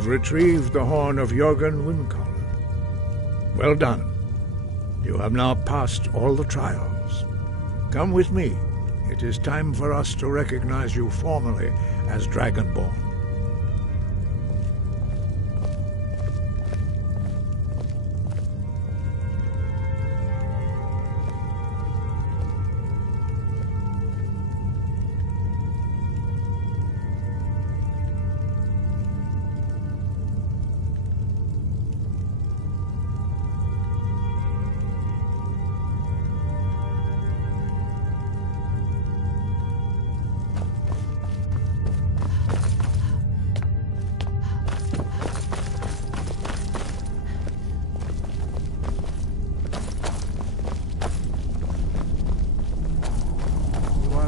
You've retrieved the horn of Jörgen Windcaller. Well done. You have now passed all the trials. Come with me. It is time for us to recognize you formally as Dragonborn.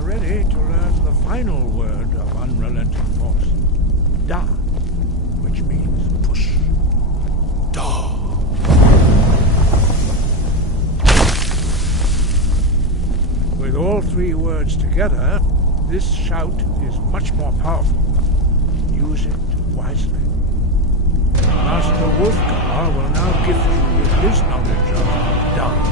Ready to learn the final word of unrelenting force. Da, which means push. Da. With all three words together, this shout is much more powerful. Use it wisely. Master Wolfgar will now gift you with his knowledge of Da.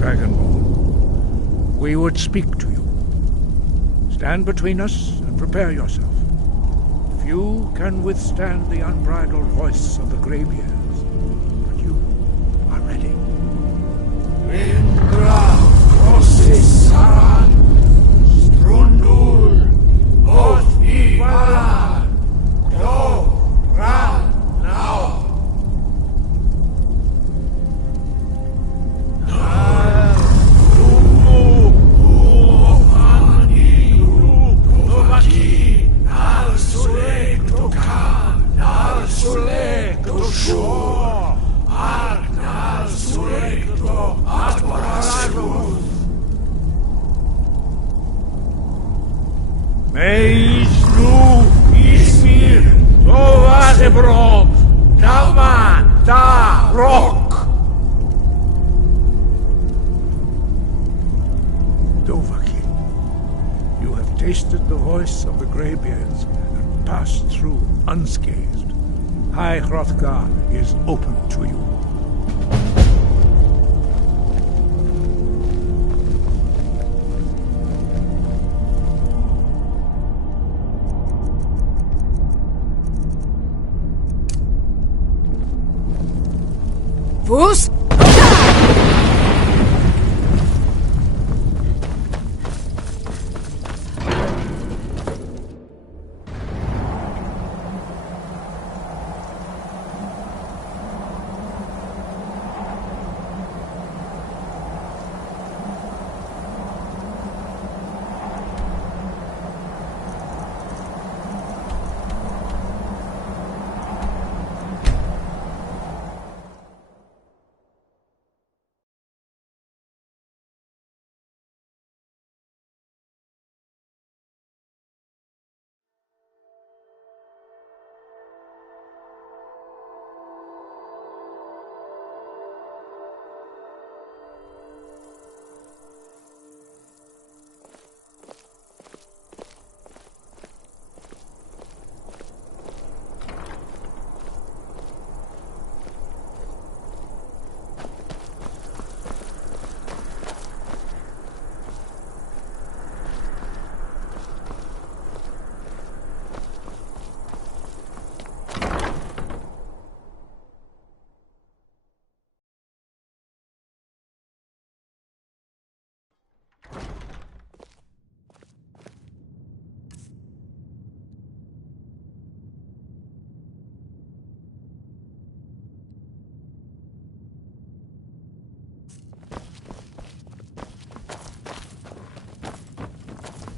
Dragonborn. We would speak to you. Stand between us and prepare yourself. Few can withstand the unbridled voice of the Greybeards, but you are ready. Indra, Kosisaran, Strundul, Othvivaran, Klo, Ran, now. You have tasted the voice of the Greybeards and passed through unscathed. High Hrothgar is open to you. Vus?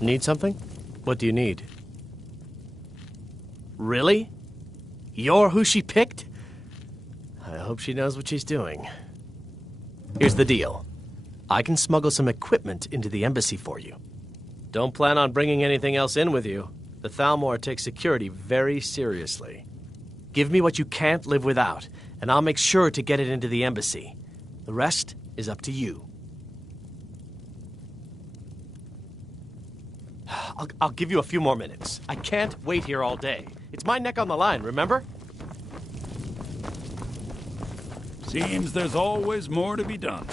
Need something? What do you need? Really? You're who she picked? I hope she knows what she's doing. Here's the deal. I can smuggle some equipment into the embassy for you. Don't plan on bringing anything else in with you. The Thalmor takes security very seriously. Give me what you can't live without, and I'll make sure to get it into the embassy. The rest is up to you. I'll give you a few more minutes. I can't wait here all day. It's my neck on the line, remember? Seems there's always more to be done.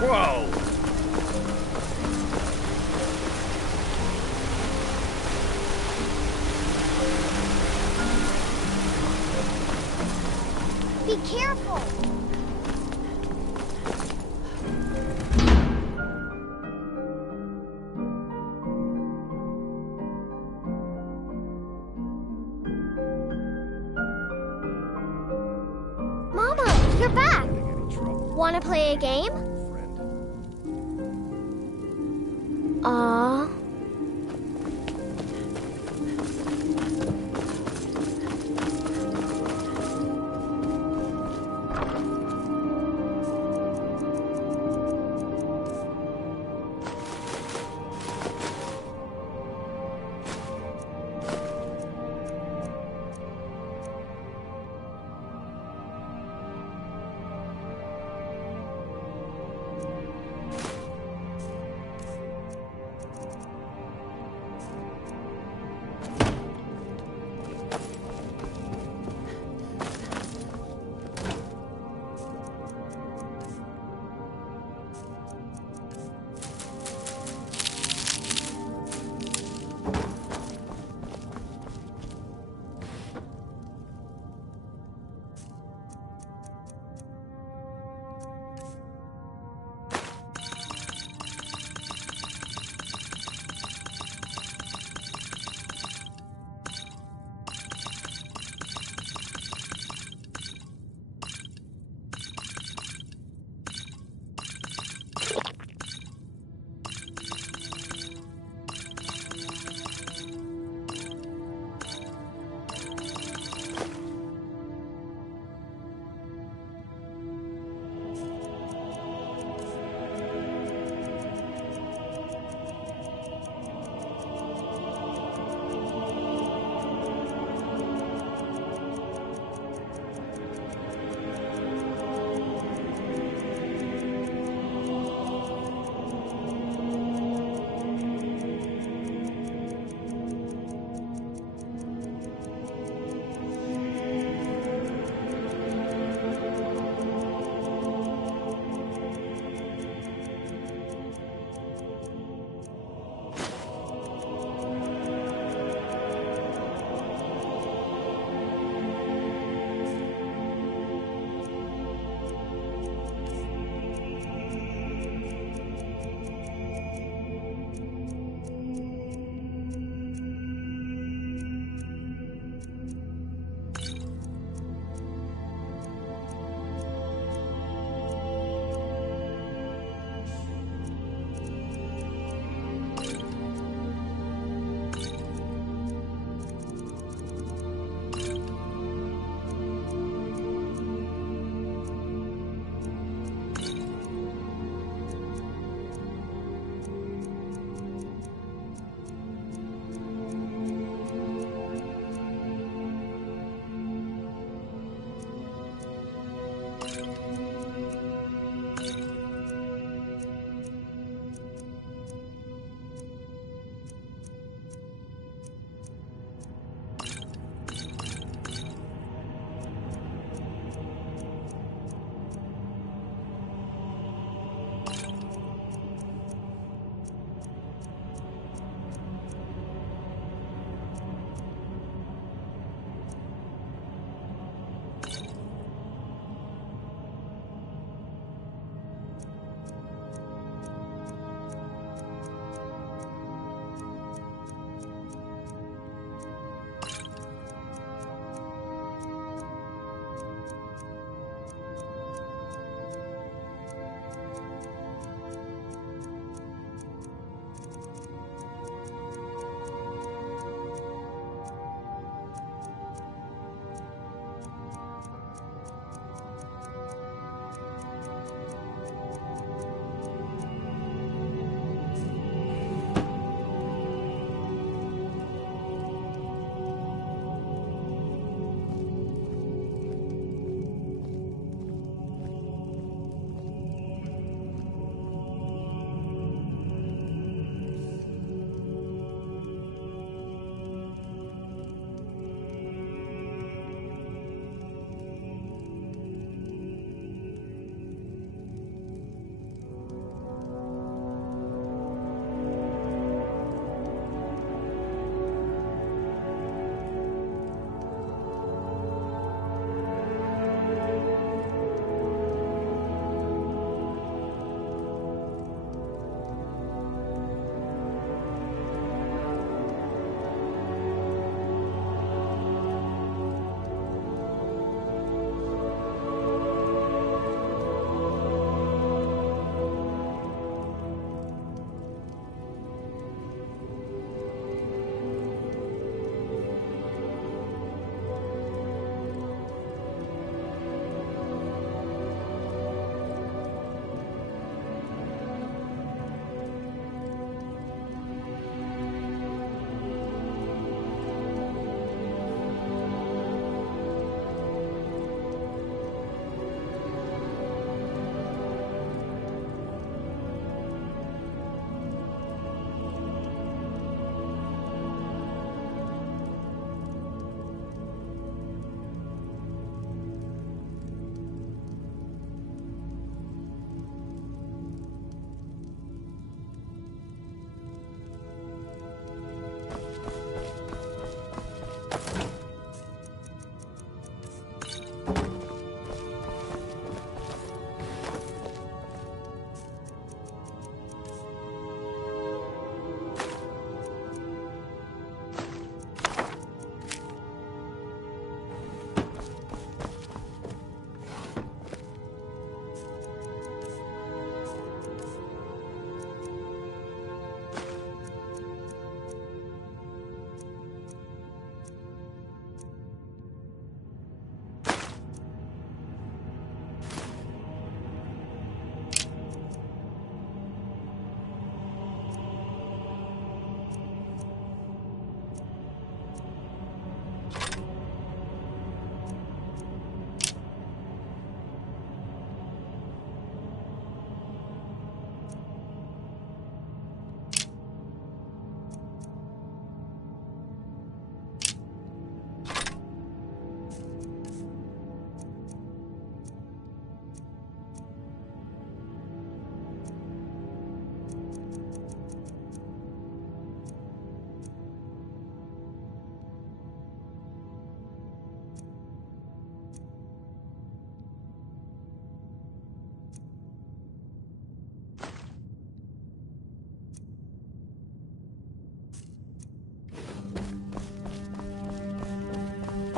Whoa! Be careful! Mama, you're back! Wanna play a game? Aww.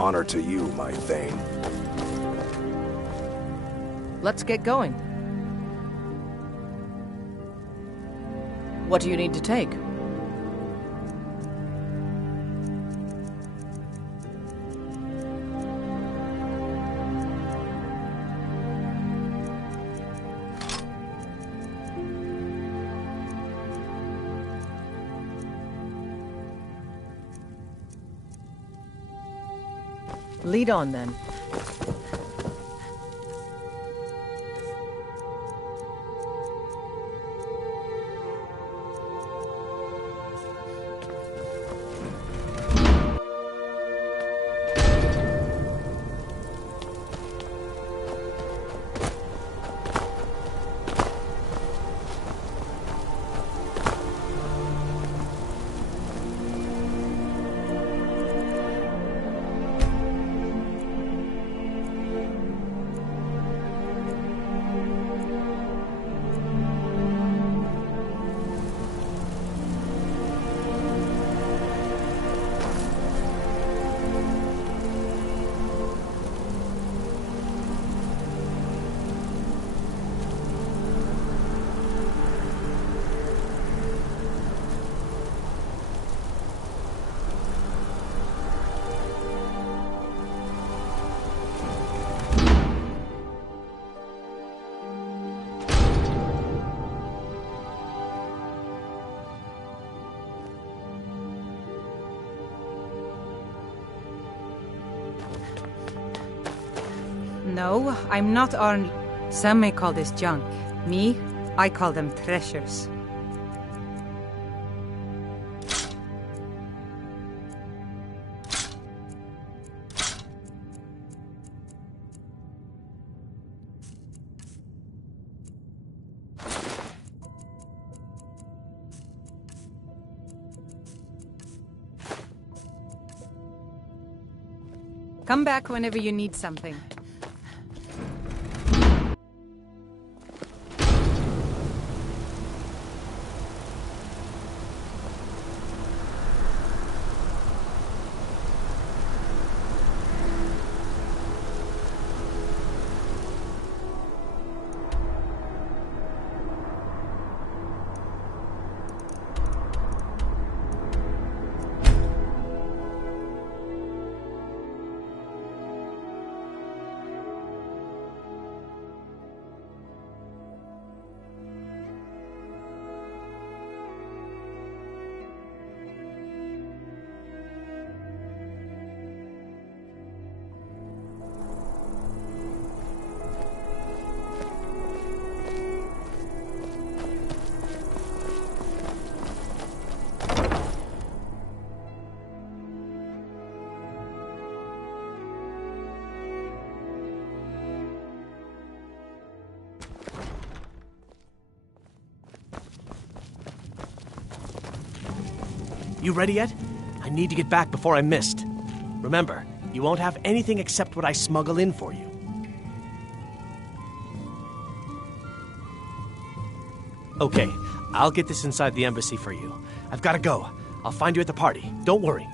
Honor to you, my Thane. Let's get going. What do you need to take? Lead on, then. No, I'm not Arn. Some may call this junk. Me, I call them treasures. Come back whenever you need something. You ready yet? I need to get back before I'm missed. Remember, you won't have anything except what I smuggle in for you. Okay, I'll get this inside the embassy for you. I've got to go. I'll find you at the party. Don't worry.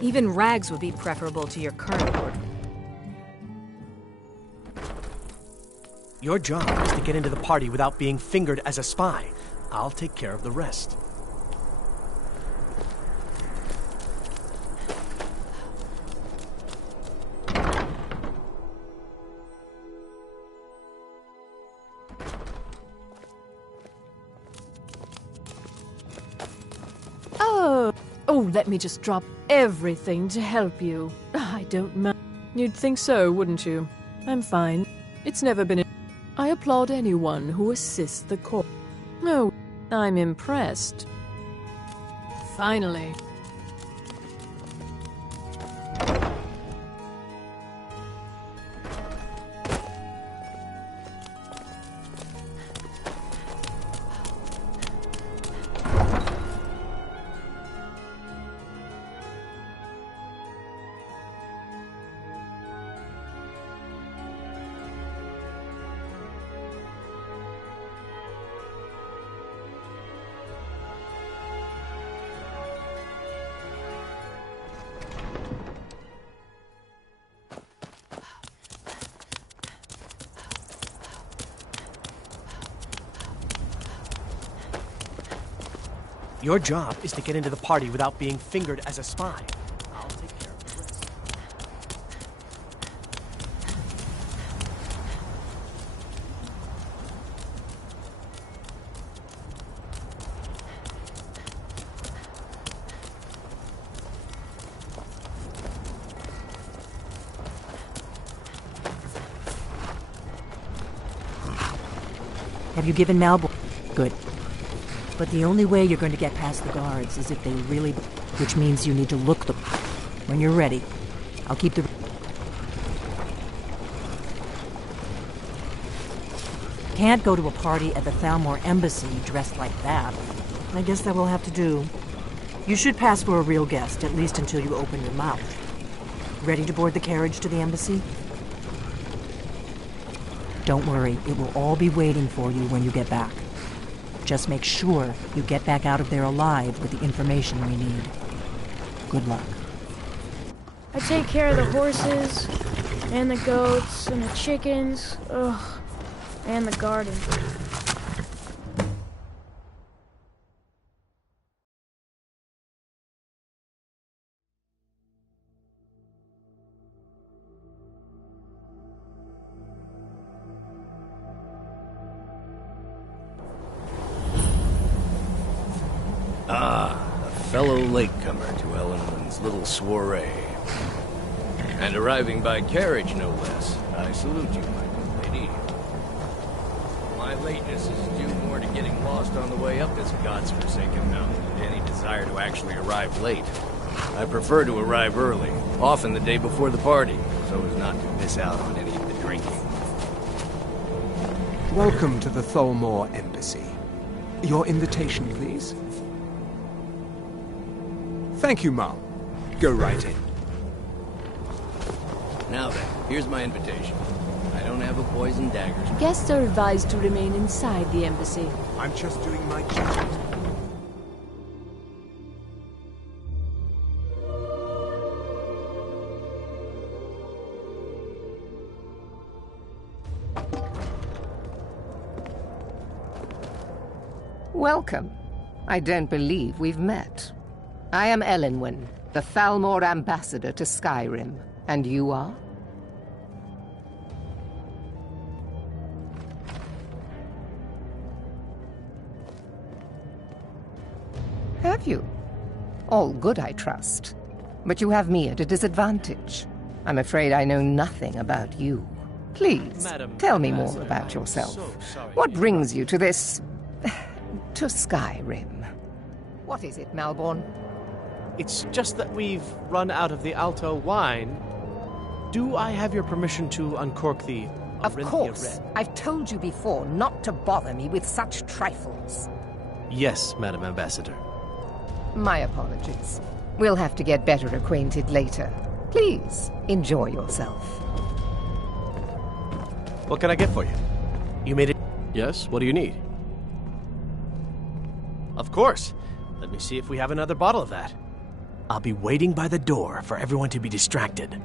Even rags would be preferable to your current order. Your job is to get into the party without being fingered as a spy. I'll take care of the rest. Oh, let me just drop everything to help you. I don't mind. You'd think so, wouldn't you? I'm fine. It's never been. I applaud anyone who assists the corps. Oh, I'm impressed. Finally. Your job is to get into the party without being fingered as a spy. I'll take care of the rest. Have you given Malborn? Good. But the only way you're going to get past the guards is if they really... Which means you need to look them. When you're ready, I'll keep the... Can't go to a party at the Thalmor Embassy dressed like that. I guess that will have to do. You should pass for a real guest, at least until you open your mouth. Ready to board the carriage to the embassy? Don't worry, it will all be waiting for you when you get back. Just make sure you get back out of there alive with the information we need. Good luck. I take care of the horses, and the goats, and the chickens, and the garden. A fellow latecomer to Ellenland's little soiree. And arriving by carriage, no less. I salute you, my good lady. My lateness is due more to getting lost on the way up this god's-forsaken mountain than any desire to actually arrive late. I prefer to arrive early, often the day before the party, so as not to miss out on any of the drinking. Welcome to the Thalmor Embassy. Your invitation, please. Thank you, Mom. Go right in. Now then, here's my invitation. I don't have a poison dagger. Guests are advised to remain inside the embassy. I'm just doing my duty. Welcome. I don't believe we've met. I am Elenwen, the Thalmor ambassador to Skyrim. And you are? Have you? All good, I trust. But you have me at a disadvantage. I'm afraid I know nothing about you. Please, Madam, tell me more about yourself. What brings you to this... to Skyrim? What is it, Malborn? It's just that we've run out of the Alto wine. Do I have your permission to uncork the... Of Arinthia course. Red? I've told you before not to bother me with such trifles. Yes, Madam Ambassador. My apologies. We'll have to get better acquainted later. Please, enjoy yourself. What can I get for you? You made it... Yes, what do you need? Of course. Let me see if we have another bottle of that. I'll be waiting by the door for everyone to be distracted.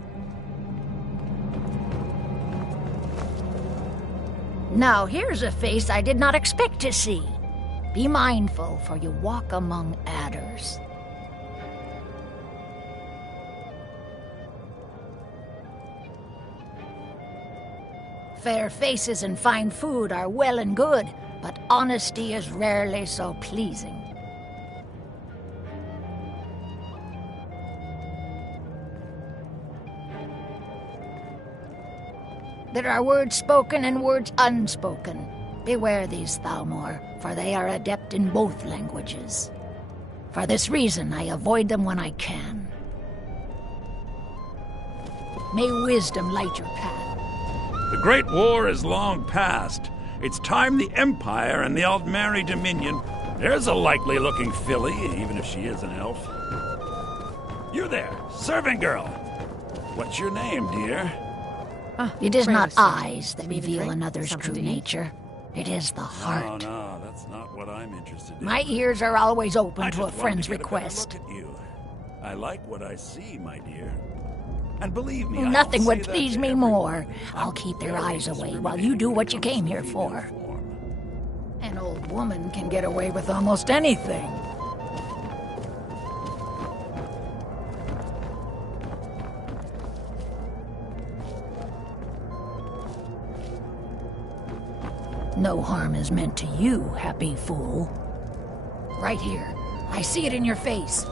Now here's a face I did not expect to see. Be mindful, for you walk among adders. Fair faces and fine food are well and good, but honesty is rarely so pleasing. There are words spoken and words unspoken. Beware these Thalmor, for they are adept in both languages. For this reason, I avoid them when I can. May wisdom light your path. The Great War is long past. It's time the Empire and the Aldmeri Dominion. There's a likely-looking filly, even if she is an elf. You there, servant girl. What's your name, dear? It is not eyes that reveal another's true nature. It is the heart. No, that's not what I'm interested in. My ears are always open I to just a wanted friend's to get a better request. look at you. I like what I see, my dear. And believe me, Nothing I would don't say that please to me everyone. more. I'll keep their eyes away while you do what you came here for. An old woman can get away with almost anything. No harm is meant to you, happy fool. Right here. I see it in your face.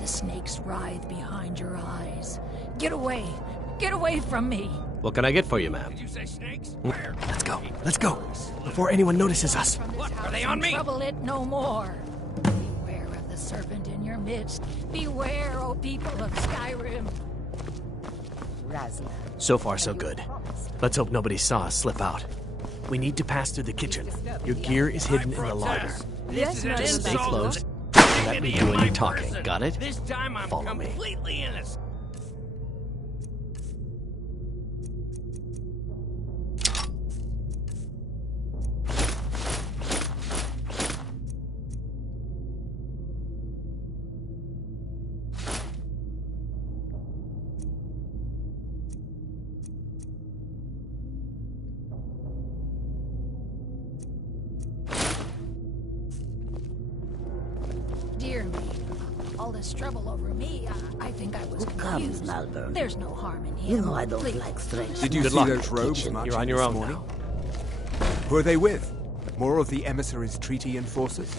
The snakes writhe behind your eyes. Get away! Get away from me! What can I get for you, ma'am? Did you say snakes? Let's go. Let's go. Before anyone notices us. What? Are they on me? Trouble it no more. Beware of the serpent in your midst. Beware, O people of Skyrim. So far, so good. Let's hope nobody saw us slip out. We need to pass through the kitchen. Your gear is hidden in the larder. This is an Just stay insult. close and let me do any talking. Got it? This time I'm Follow me. completely innocent. Dear me, all this trouble over me, I think I was confused. There's no harm in him. You know I don't Please. like strange. Did you Good see luck. those rogues Kitchen. marching You're on your this own morning? now. Who are they with? More of the emissaries' treaty enforcers?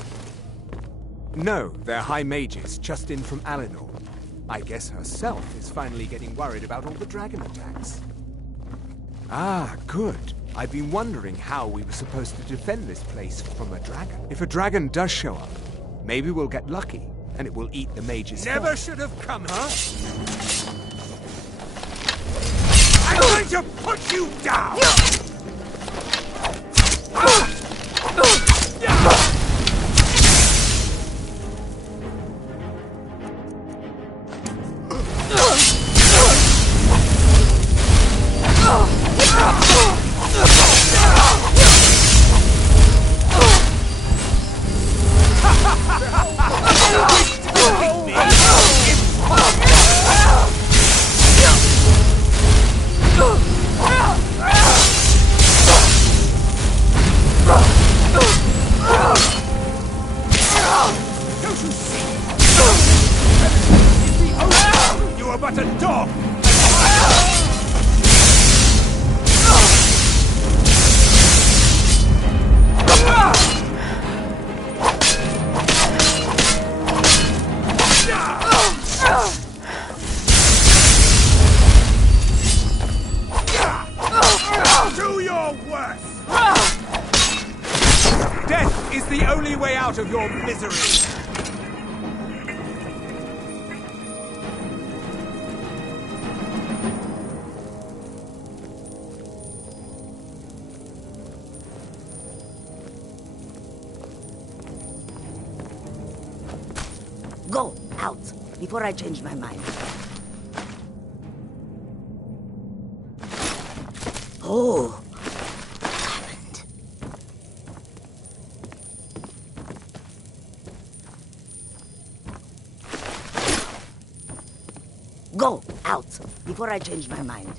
No, they're high mages, just in from Alinor. I guess herself is finally getting worried about all the dragon attacks. Ah, good. I've been wondering how we were supposed to defend this place from a dragon. If a dragon does show up, maybe we'll get lucky, and it will eat the mages. Never should have come, huh? I'm going to put you down! You are but a dog! Do your worst! Death is the only way out of your misery! Go out before I change my mind. Oh, what happened? Go out before I change my mind.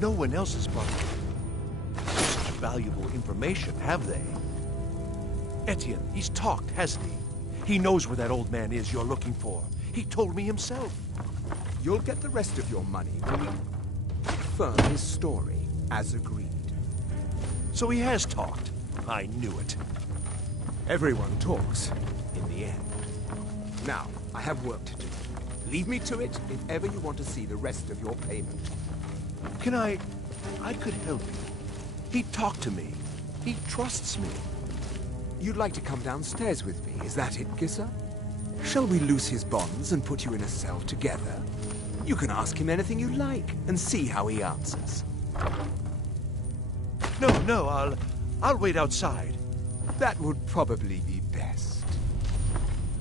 No one else has brought such valuable information, have they? Etienne, he's talked, hasn't he? He knows where that old man is you're looking for. He told me himself. You'll get the rest of your money when we confirm his story, as agreed. So he has talked. I knew it. Everyone talks, in the end. Now, I have work to do. Leave me to it if ever you want to see the rest of your payment. Can I could help you. He talked to me. He trusts me. You'd like to come downstairs with me, is that it, Gissa? Shall we loose his bonds and put you in a cell together? You can ask him anything you like and see how he answers. No, I'll wait outside. That would probably be best.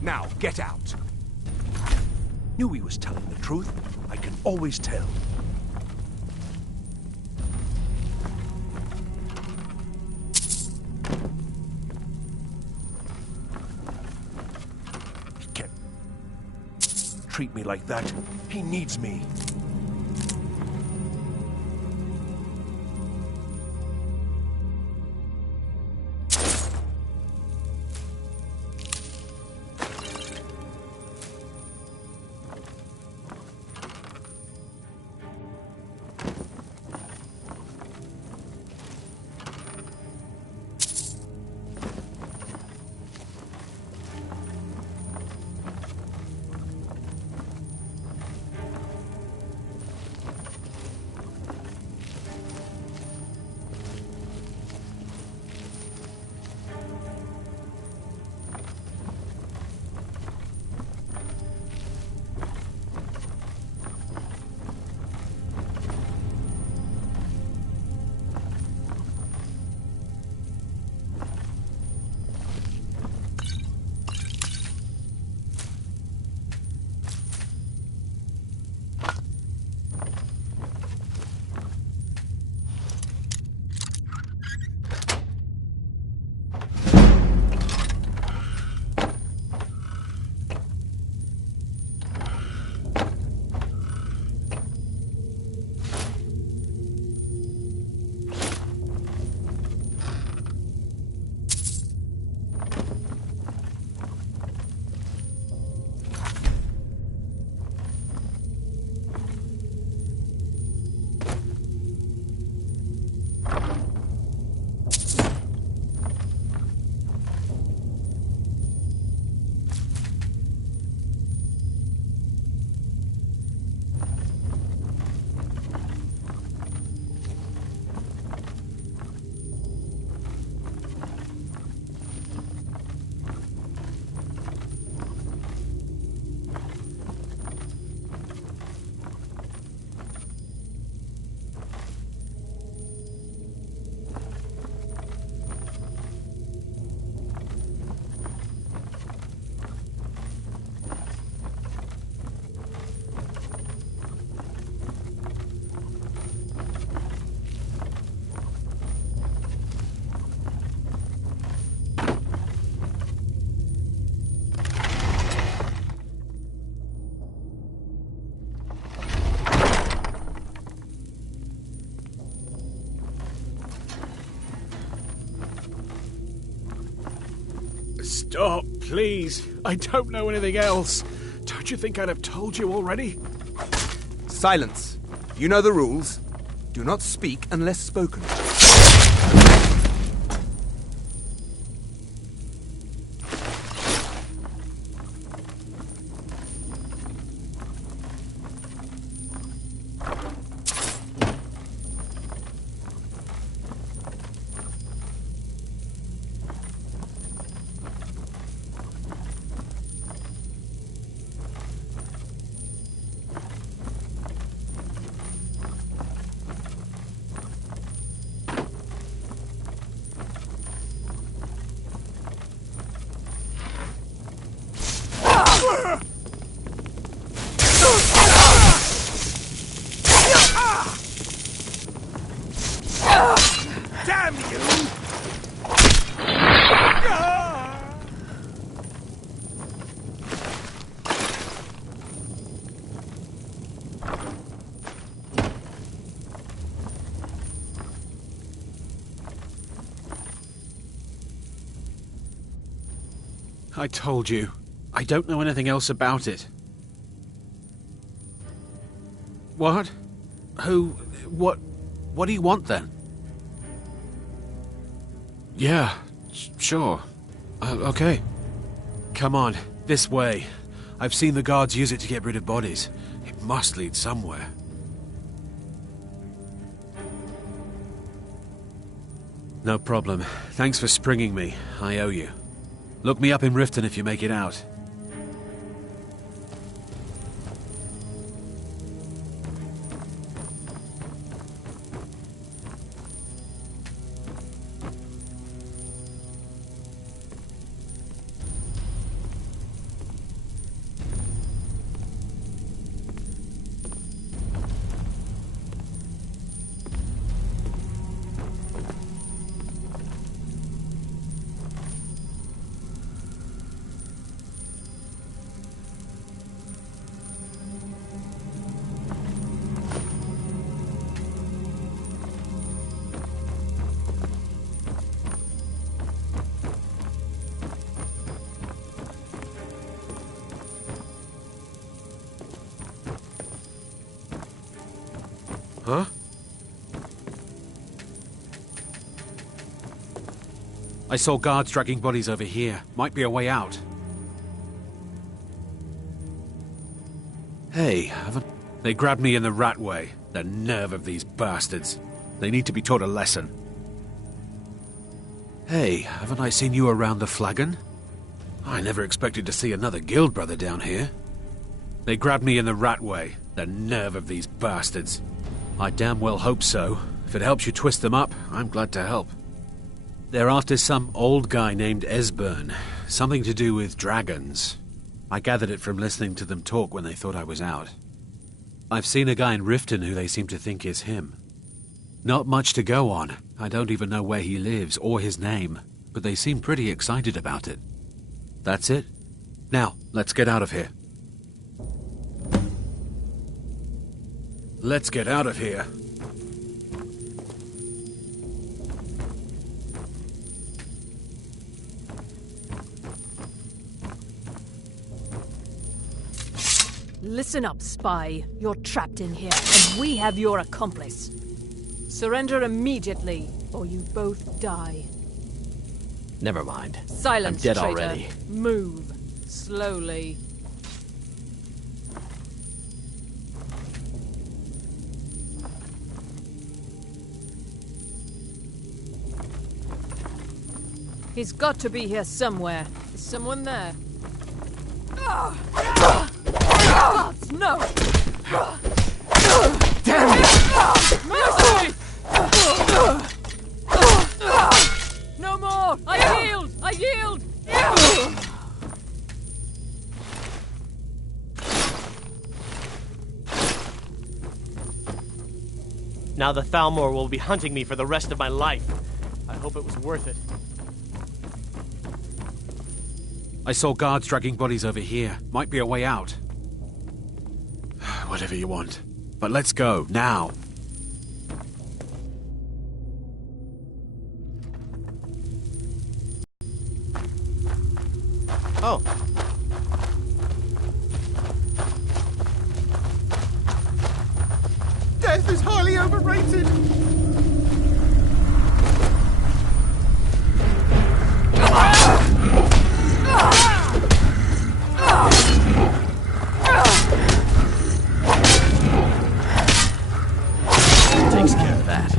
Now, get out. Knew he was telling the truth. I can always tell. He can't treat me like that. He needs me. Stop, please. I don't know anything else. Don't you think I'd have told you already? Silence. You know the rules. Do not speak unless spoken. I told you. I don't know anything else about it. What? Who? What do you want then? Yeah, sure. Okay. Come on, this way. I've seen the guards use it to get rid of bodies. It must lead somewhere. No problem. Thanks for springing me. I owe you. Look me up in Riften if you make it out. Huh? I saw guards dragging bodies over here. Might be a way out. Hey, haven't... They grabbed me in the rat way. The nerve of these bastards. They need to be taught a lesson. Hey, haven't I seen you around the flagon? I never expected to see another guild brother down here. They grabbed me in the rat way. The nerve of these bastards. I damn well hope so. If it helps you twist them up, I'm glad to help. They're after some old guy named Esbern. Something to do with dragons. I gathered it from listening to them talk when they thought I was out. I've seen a guy in Riften who they seem to think is him. Not much to go on. I don't even know where he lives or his name, but they seem pretty excited about it. That's it. Now, let's get out of here. Let's get out of here. Listen up, spy. You're trapped in here, and we have your accomplice. Surrender immediately, or you both die. Never mind. Silence, I'm dead traitor. already. Move. Slowly. He's got to be here somewhere. Is someone there? No! Damn it! Mercy! No more! I yield! I yield! Now the Thalmor will be hunting me for the rest of my life. I hope it was worth it. I saw guards dragging bodies over here. Might be a way out. Whatever you want. But let's go, now. Oh. Death is highly overrated! Takes care of that.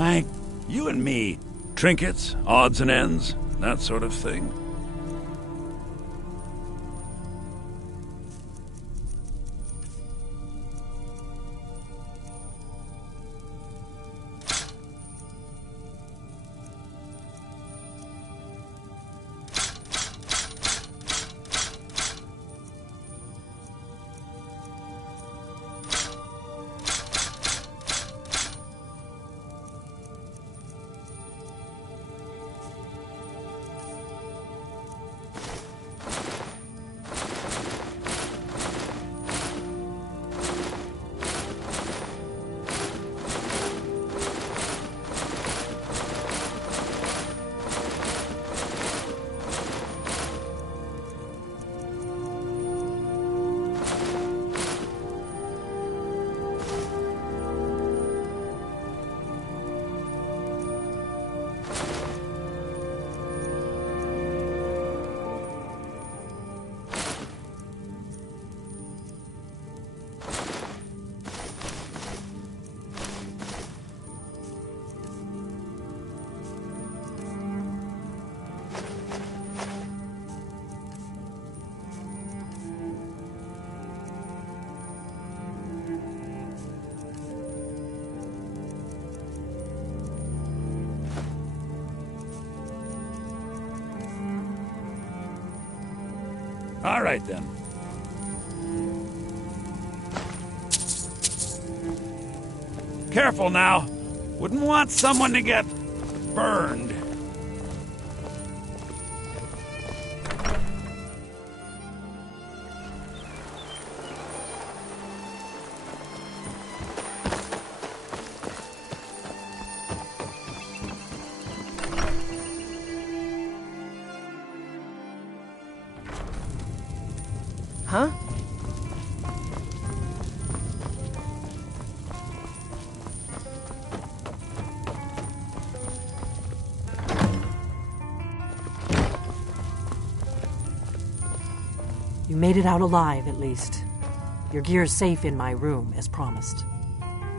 Thank you and me. Trinkets, odds and ends, that sort of thing. All right, then. Careful now. Wouldn't want someone to get burned. Huh? You made it out alive, at least. Your gear's safe in my room, as promised.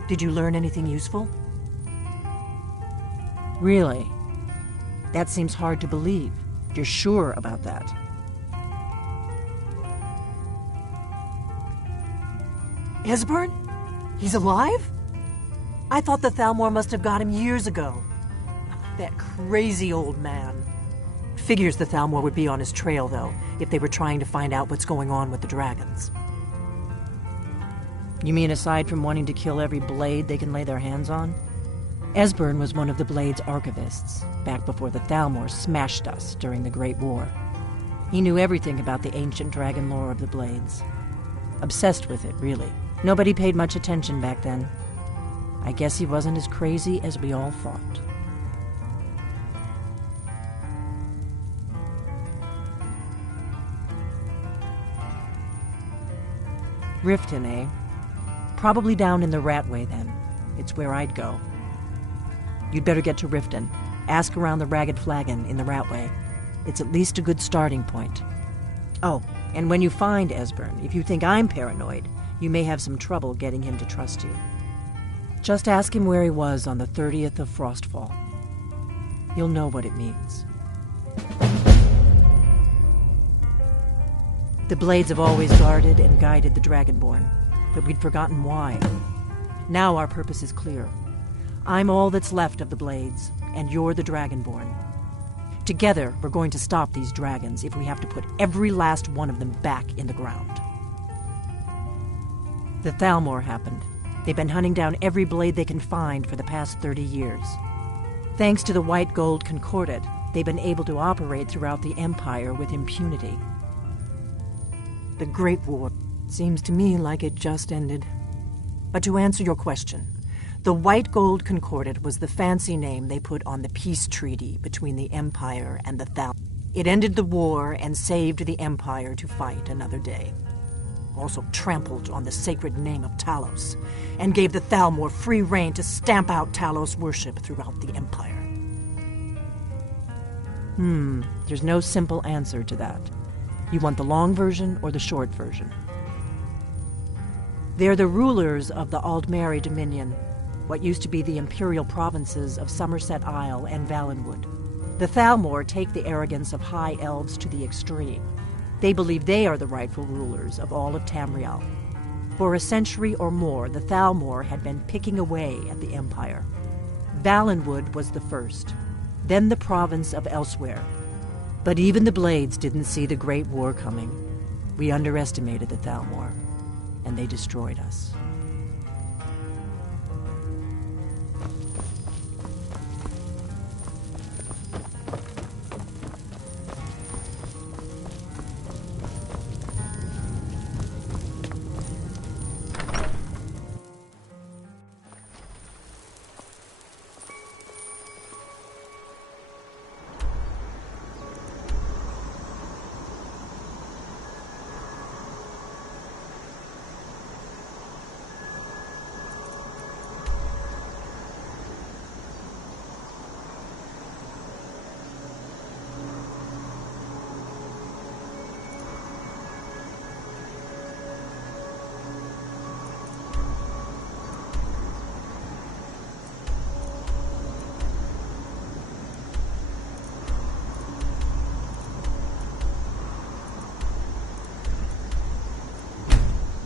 Did you learn anything useful? Really? That seems hard to believe. You're sure about that? Esbern? He's alive? I thought the Thalmor must have got him years ago. That crazy old man. Figures the Thalmor would be on his trail, though, if they were trying to find out what's going on with the dragons. You mean aside from wanting to kill every blade they can lay their hands on? Esbern was one of the Blade's archivists, back before the Thalmor smashed us during the Great War. He knew everything about the ancient dragon lore of the Blades. Obsessed with it, really. Nobody paid much attention back then. I guess he wasn't as crazy as we all thought. Riften, eh? Probably down in the Ratway, then. It's where I'd go. You'd better get to Riften. Ask around the Ragged Flagon in the Ratway. It's at least a good starting point. Oh, and when you find Esbern, if you think I'm paranoid, you may have some trouble getting him to trust you. Just ask him where he was on the 30th of Frostfall. You'll know what it means. The Blades have always guarded and guided the Dragonborn, but we'd forgotten why. Now our purpose is clear. I'm all that's left of the Blades, and you're the Dragonborn. Together, we're going to stop these dragons if we have to put every last one of them back in the ground. The Thalmor happened. They've been hunting down every blade they can find for the past 30 years. Thanks to the White Gold Concordat, they've been able to operate throughout the Empire with impunity. The Great War seems to me like it just ended. But to answer your question, the White Gold Concordat was the fancy name they put on the peace treaty between the Empire and the Thalmor. It ended the war and saved the Empire to fight another day. Also trampled on the sacred name of Talos, and gave the Thalmor free rein to stamp out Talos worship throughout the Empire. There's no simple answer to that. You want the long version or the short version? They're the rulers of the Aldmeri Dominion. what used to be the imperial provinces of Somerset Isle and Valenwood. The Thalmor take the arrogance of high elves to the extreme. They believe they are the rightful rulers of all of Tamriel. For a century or more, the Thalmor had been picking away at the Empire. Valenwood was the first, then the province of Elsewhere. But even the Blades didn't see the Great War coming. We underestimated the Thalmor, and they destroyed us.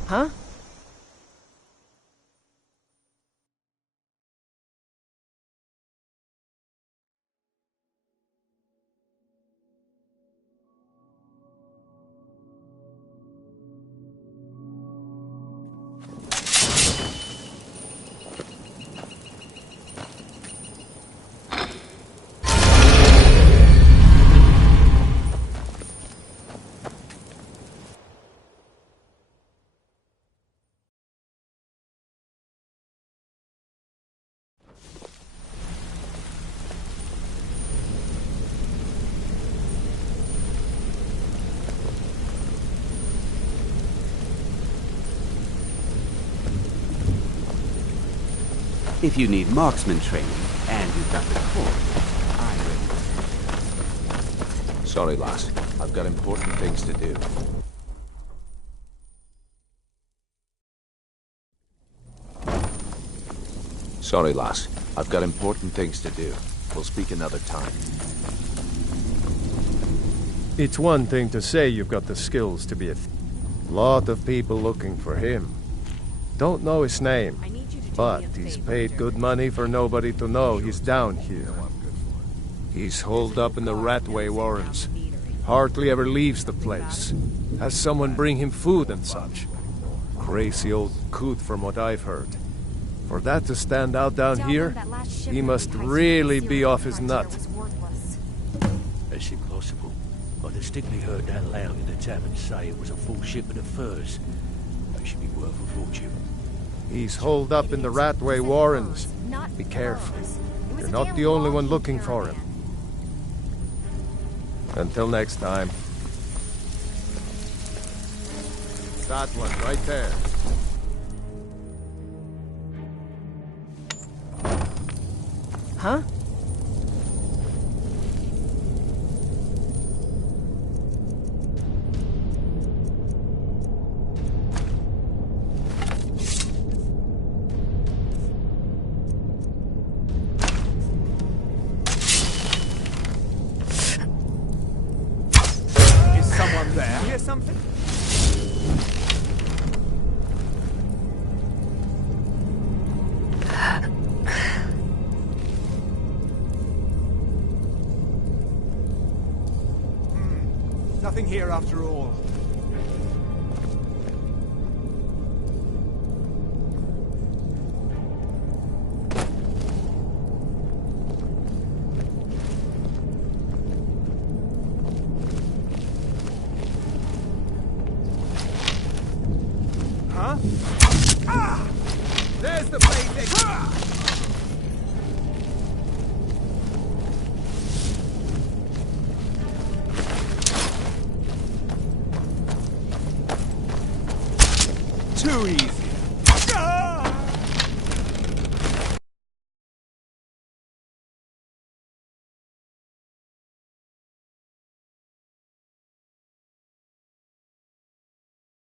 Huh? If you need marksman training, and you've got the core, I'm ready. Sorry, lass. I've got important things to do. Sorry, lass. I've got important things to do. We'll speak another time. It's one thing to say you've got the skills to be a lot of people looking for him. Don't know his name, but he's paid good money for nobody to know he's down here. He's holed up in the Ratway Warrens. Hardly ever leaves the place. Has someone bring him food and such. Crazy old coot from what I've heard. For that to stand out down here, he must really be off his nut. That's impossible. I distinctly heard that loud in the tavern say it was a full shipment of furs. They should be worth a fortune. He's holed up in the Ratway Warrens. Be careful. You're not the only one looking for him. Until next time. That one right there. Huh? Hear something? Nothing here after all. Huh? Ah! There's the blade edge. Too easy.